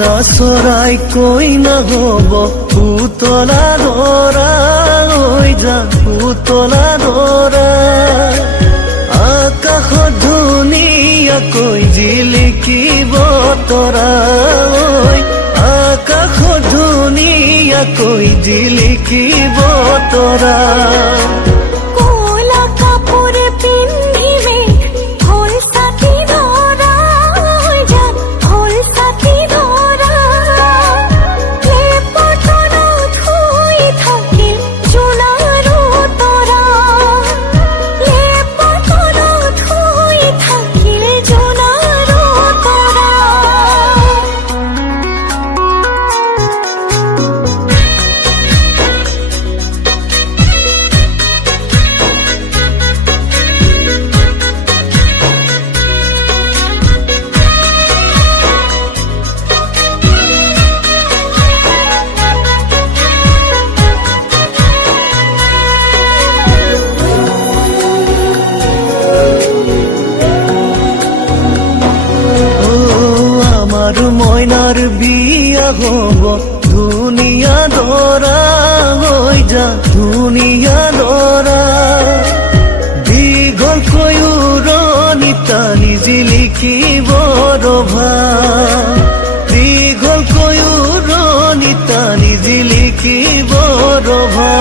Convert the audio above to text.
মইনা চৰাই কইনা হব পুতলা দৰা হৈ যা পুতলা দৰা আকাশত ধুনীয়াকৈ জিলিকিব তৰা আকাশত ধুনীয়াকৈ জিলিকিব তৰা মইনার বিয়া হব ধুনিয়া দৰা হৈ যা ধুনিয়া দৰা দীঘলকৈ উৰণি টানি জিলিকিব ৰভা দীঘলকৈ উৰণি টানি জিলিকিব ৰভা